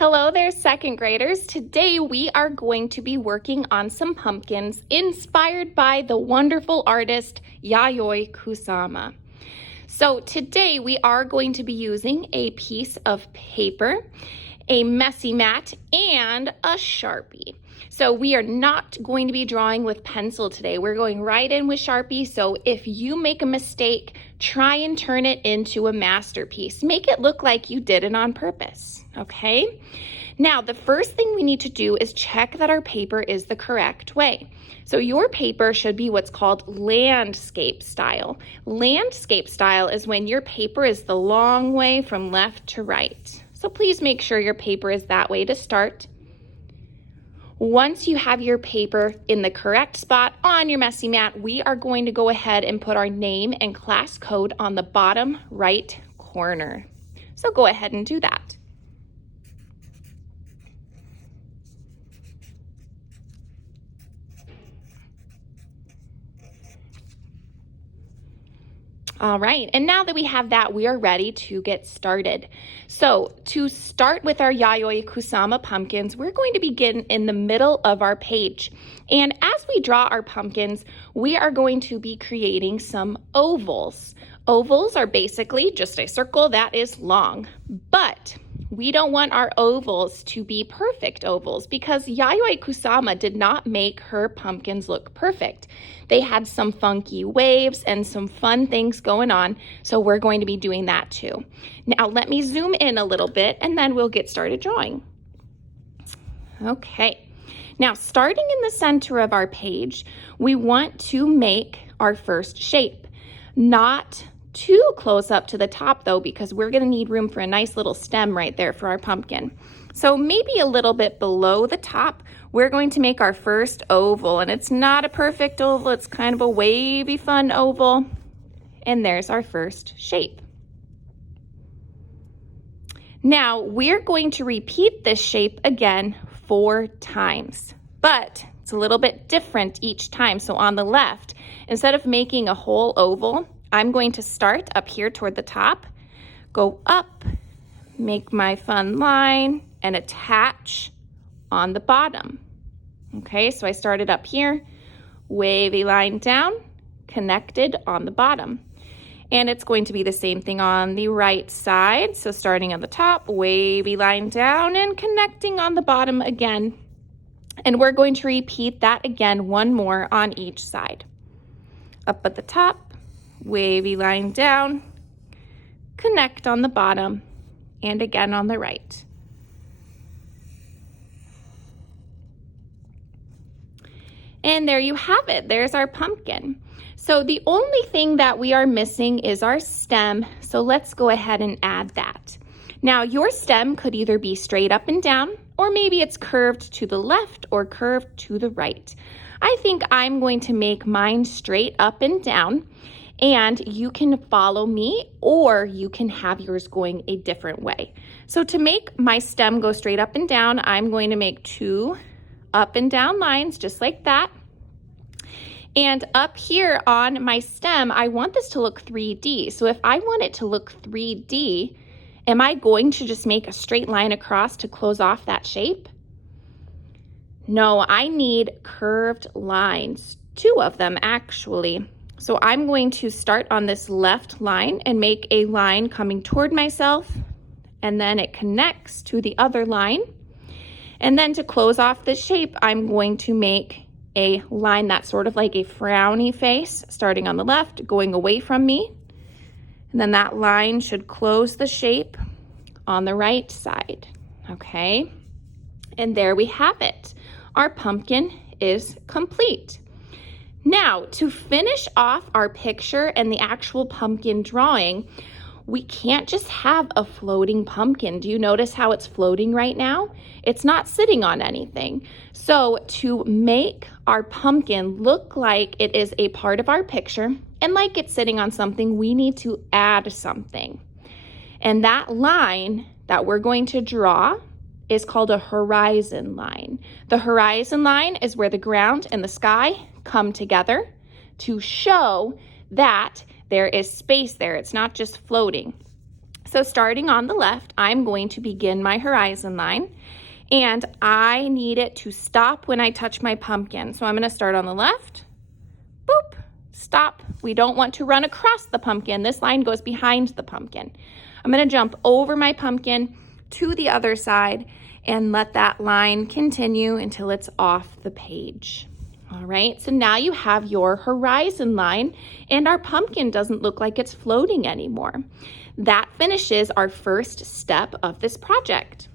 Hello there, second graders. Today we are going to be working on some pumpkins inspired by the wonderful artist Yayoi Kusama. So today we are going to be using a piece of paper, a messy mat, and a Sharpie. So we are not going to be drawing with pencil today. We're going right in with Sharpie. So if you make a mistake, try and turn it into a masterpiece. Make it look like you did it on purpose, okay? Now, the first thing we need to do is check that our paper is the correct way. So your paper should be what's called landscape style. Landscape style is when your paper is the long way from left to right. So please make sure your paper is that way to start. Once you have your paper in the correct spot on your messy mat, we are going to go ahead and put our name and class code on the bottom right corner. So go ahead and do that. All right, and now that we have that, we are ready to get started. So to start with our Yayoi Kusama pumpkins, we're going to begin in the middle of our page. And as we draw our pumpkins, we are going to be creating some ovals. Ovals are basically just a circle that is long, but we don't want our ovals to be perfect ovals because Yayoi Kusama did not make her pumpkins look perfect. They had some funky waves and some fun things going on, so we're going to be doing that too. Now let me zoom in a little bit and then we'll get started drawing. Okay, now starting in the center of our page, we want to make our first shape. Not too close up to the top though, because we're going to need room for a nice little stem right there for our pumpkin. So maybe a little bit below the top, we're going to make our first oval, and it's not a perfect oval, it's kind of a wavy fun oval. And there's our first shape. Now we're going to repeat this shape again 4 times, but it's a little bit different each time. So on the left, instead of making a whole oval, I'm going to start up here toward the top, go up, make my fun line, and attach on the bottom. Okay, so I started up here, wavy line down, connected on the bottom. And it's going to be the same thing on the right side. So starting on the top, wavy line down, and connecting on the bottom again. And we're going to repeat that again one more on each side. Up at the top, wavy line down, connect on the bottom, and again on the right. And there you have it. There's our pumpkin. So the only thing that we are missing is our stem. So let's go ahead and add that. Now your stem could either be straight up and down, or maybe it's curved to the left or curved to the right. I think I'm going to make mine straight up and down. And you can follow me, or you can have yours going a different way. So to make my stem go straight up and down, I'm going to make 2 up and down lines just like that. And up here on my stem, I want this to look 3D. So if I want it to look 3D, am I going to just make a straight line across to close off that shape? No, I need curved lines, 2 of them actually. So I'm going to start on this left line and make a line coming toward myself, and then it connects to the other line. And then to close off the shape, I'm going to make a line that's sort of like a frowny face, starting on the left, going away from me. And then that line should close the shape on the right side, okay? And there we have it. Our pumpkin is complete. Now, to finish off our picture and the actual pumpkin drawing, we can't just have a floating pumpkin. Do you notice how it's floating right now? It's not sitting on anything. So to make our pumpkin look like it is a part of our picture and like it's sitting on something, we need to add something. And that line that we're going to draw is called a horizon line. The horizon line is where the ground and the sky come together to show that there is space there. It's not just floating. So starting on the left, I'm going to begin my horizon line, and I need it to stop when I touch my pumpkin. So I'm going to start on the left, boop, stop. We don't want to run across the pumpkin. This line goes behind the pumpkin. I'm going to jump over my pumpkin to the other side and let that line continue until it's off the page. All right, so now you have your horizon line and our pumpkin doesn't look like it's floating anymore. That finishes our first step of this project.